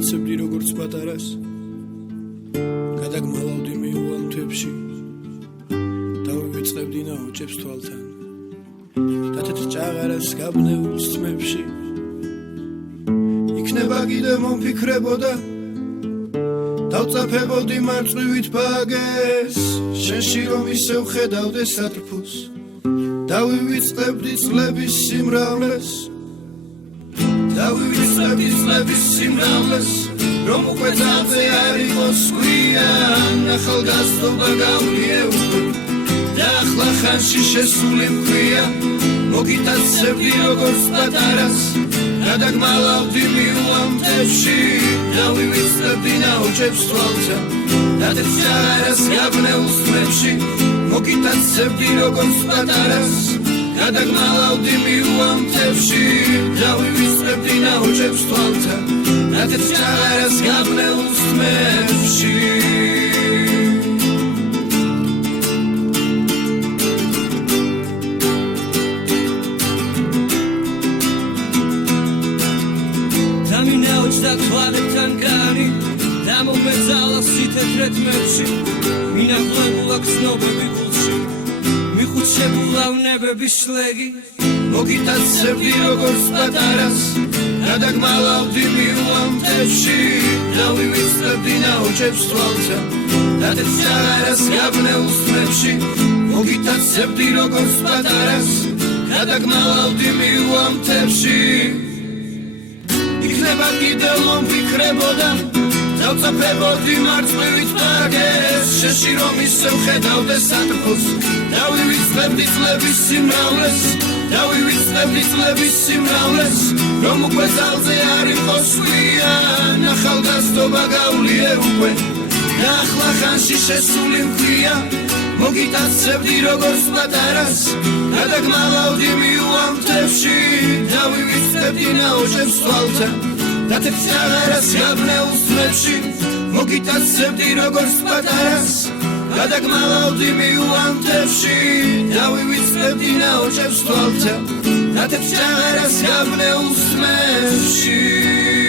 მოგიტაცებდი როგორც პატარას გადაგმალავდი მიუვალ თვებში დავივიწყებდი ნაოჭებს თვალთან და თეთრ ჭაღარას გაბნეულ ხმებში იქნება კიდევ მომფიქრებოდა დავწაფებოდი მარწყვივით ბაგეს შენში რომ ისევ ხედავდე სატრფოს დავივიწყებდი წლების სიმრავლეს დავივიწყებდი წლების სიმრავლეს რომ უკვე ძალზე არ იყოს გვიან ახალგაზრდობა გავლია უკვე და ახლა ხანში შესული მქვია მოგიტაცებდი როგორც პატარას გადაგმალავდი მიუვალ მთებში დავივიწყებდი ნაოჭებს თვალთან და თეთრ ჭაღარას გაბნეულ ხმებში მოგიტაცებდი როგორც პატარას გადაგმალავდი მიუვალ მთებში დავივიწყებდი ნაოჭებს თვალთან და თეთრ ჭაღარას გაბნეულ ხმებში და თვალებთან კანი და მომეძალა სითეთრე თმებში მინახულებულა გზნობები გულში მიხუჩებულა ვნებების შლეგი მოგიტაცებდი როგორც პატარას გადაგმალავდი მიუვალ მთებში დავივიწყებდი ნაოჭებს თვალთან და თეთრ ჭაღარას გაბნეულ ხმებში მოგიტაცებდი როგორც პატარას გადაგმალავდი მიუვალ მთებში იქნება კიდევ მომფიქრებოდა დავწაფებოდი მარწყვივით ბაგეს შენში რომ ისევ ხედავდე სატრფოს დავივიწყებდი წლების სიმრავლეს დავივიწყებდი წლების სიმრავლეს რომ უკვე ძალზე არ იყოს გვიან ახალგაზრდობა გავლია უკვე და ახლა ხანში შესული მქვია მოგიტაცებდი როგორც პატარას გადაგმალავდი მიუვალ მთებში დავივიწყებდი ნაოჭებს თვალთან და თეთრ ჭაღარას გაბნეულ ხმებში მოგიტაცებდი როგორც პატარას გადაგმალავდი მიუვალ მთებში დავივიწყებდი ნაოჭებს თვალთან და თეთრ ჭაღარას გაბნეულ ხმებში